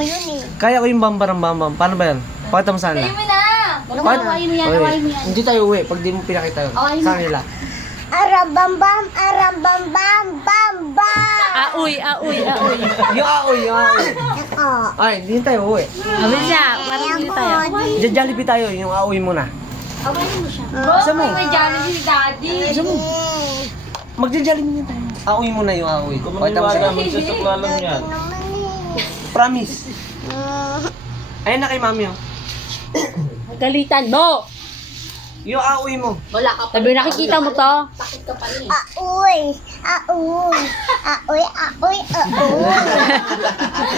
mo yun eh. Kaya ko yung bambarang-bambam. Paano ba yan? Pakita mo sa kanila. Tayo mo na! Awayin mo yan, Oy, awayin mo yan. hindi tayo uwi pag di mo pinakita yun. Awayin mo. Sa kanila. Arabambam, arabambam, bam, bam. Aoy. Yung aoy. Ako. Ay, hindi tayo uwi. Sabi siya, parang hindi tayo. Diyan Jollibee tayo, yung aoy mo na. Awayin mo siya. Isa mo. May Jollibee si Daddy. Isa mo. Magja-Jollibee na tayo. Aoy mo na yung aoy. Pakita mo sa kanila. Magsasukla lang yan. Naman eh. Promise. Ayun na kay mami oh. Galitan mo! Yung aoy mo. Wala ka pa. Sabi, nakikita mo to? Bakit ka pa rin? Aoy, aoy, aoy, aoy, aoy.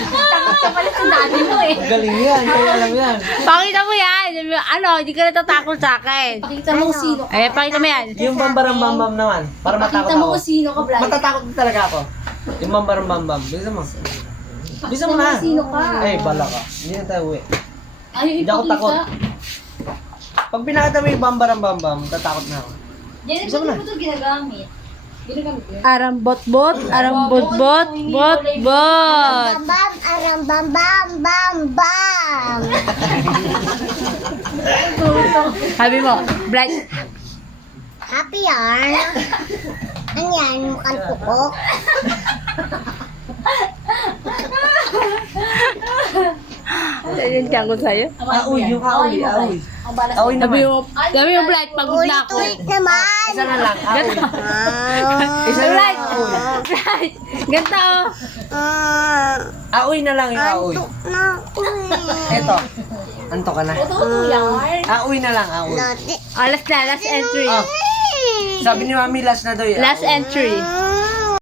Takot ka pala sa daddy mo eh. Galing yan. Kaya alam yan. Pakita mo yan! Sabi, ano, hindi ka natatakot sa akin. Pakita mo kung sino ka. Eh, pakita mo yan. Yung bambarang-bambam naman. Para matakot Pakita mo ako. kung sino ka, Brian. Matatakot din talaga ako. Yung bambarang-bambam. Bisa mo. Bisa mo na. Sino ka? Ay, bala ka. Hindi na tayo uwi. Ayaw Hindi ako ipakita. takot. Pag pinakita mo yung bambarang-bambam, tatakot na ako. Yan, Bisa mo na. ito ginagamit. Ginagamit ko yun. Arambot-bot. Bam, bam, arabambam, bam, bam. Sabi mo, Bright. Happy yarn. Ano yan? Mukhang pupok. Yan tiyan ko sa'yo. Aoy, yung aoy. Aoy. Ang balas. Aoy Sabi naman. mo, Bright, pagod na ako. Ulit-ulit naman. Isa na lang. Aoy. Isa na Bright! lang. Aoy. Bright! Ganito oh. Aoy na lang yung aoy. Antok na ako eh. Eto. Anto ka na. Totoo yan. Aoy na lang, aoy. Dati. Oh, last na, last entry. Ah, sabi ni Mami last na daw yun. Last aoy. entry.